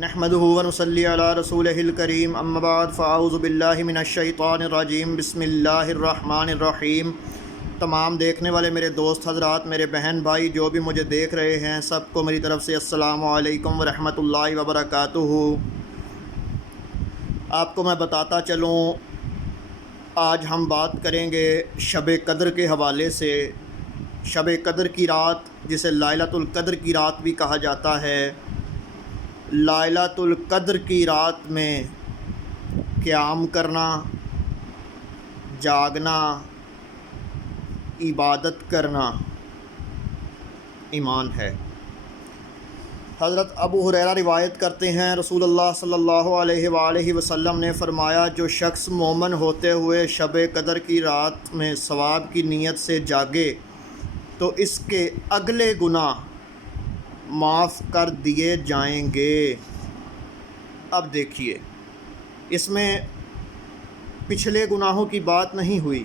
نحمده ونصلی علی رسولہ الکریم اما بعد فاعوذ باللہ من الشیطان الرجیم بسم اللہ الرحمن الرحیم۔ تمام دیکھنے والے میرے دوست حضرات، میرے بہن بھائی جو بھی مجھے دیکھ رہے ہیں، سب کو میری طرف سے السلام علیکم ورحمۃ اللہ وبرکاتہ۔ آپ کو میں بتاتا چلوں، آج ہم بات کریں گے شب قدر کے حوالے سے۔ شب قدر کی رات، جسے لیلۃ القدر کی رات بھی کہا جاتا ہے، لیلۃ القدر کی رات میں قیام کرنا، جاگنا، عبادت کرنا ایمان ہے۔ حضرت ابو ہریرہ روایت کرتے ہیں، رسول اللہ صلی اللہ علیہ وآلہ وسلم نے فرمایا، جو شخص مومن ہوتے ہوئے شب قدر کی رات میں ثواب کی نیت سے جاگے تو اس کے اگلے گناہ معاف کر دیے جائیں گے۔ اب دیکھیے، اس میں پچھلے گناہوں کی بات نہیں ہوئی،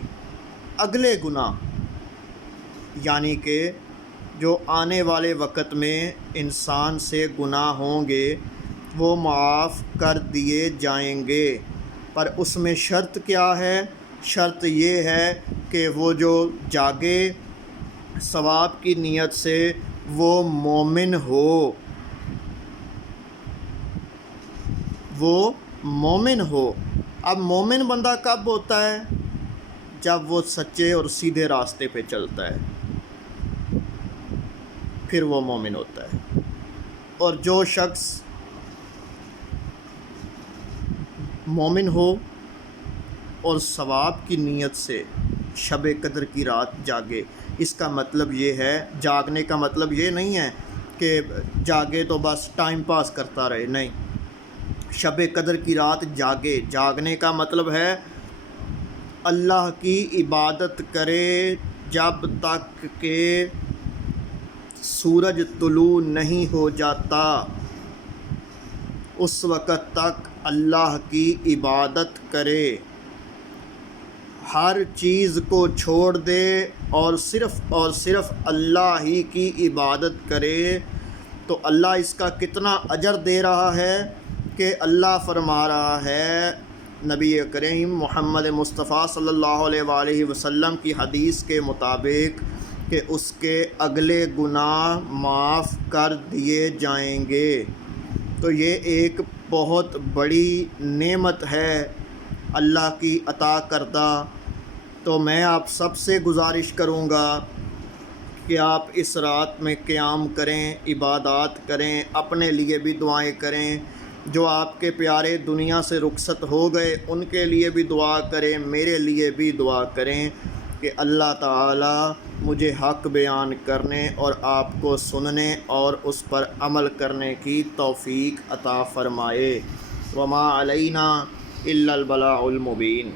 اگلے گناہ، یعنی کہ جو آنے والے وقت میں انسان سے گناہ ہوں گے وہ معاف کر دیے جائیں گے۔ پر اس میں شرط کیا ہے؟ شرط یہ ہے کہ وہ جو جاگے ثواب کی نیت سے وہ مومن ہو، وہ مومن ہو۔ اب مومن بندہ کب ہوتا ہے؟ جب وہ سچے اور سیدھے راستے پہ چلتا ہے، پھر وہ مومن ہوتا ہے۔ اور جو شخص مومن ہو اور ثواب کی نیت سے شب قدر کی رات جاگے، اس کا مطلب یہ ہے، جاگنے کا مطلب یہ نہیں ہے کہ جاگے تو بس ٹائم پاس کرتا رہے، نہیں۔ شب قدر کی رات جاگے، جاگنے کا مطلب ہے اللہ کی عبادت کرے جب تک کہ سورج طلوع نہیں ہو جاتا، اس وقت تک اللہ کی عبادت کرے، ہر چیز کو چھوڑ دے اور صرف اللہ ہی کی عبادت کرے، تو اللہ اس کا کتنا اجر دے رہا ہے کہ اللہ فرما رہا ہے نبی کریم محمد مصطفیٰ صلی اللہ علیہ وآلہ وسلم کی حدیث کے مطابق کہ اس کے اگلے گناہ معاف کر دیے جائیں گے۔ تو یہ ایک بہت بڑی نعمت ہے اللہ کی عطا کردہ۔ تو میں آپ سب سے گزارش کروں گا کہ آپ اس رات میں قیام کریں، عبادات کریں، اپنے لیے بھی دعائیں کریں، جو آپ کے پیارے دنیا سے رخصت ہو گئے ان کے لیے بھی دعا کریں، میرے لیے بھی دعا کریں کہ اللہ تعالی مجھے حق بیان کرنے اور آپ کو سننے اور اس پر عمل کرنے کی توفیق عطا فرمائے۔ وما علینا الا البلاغ المبین۔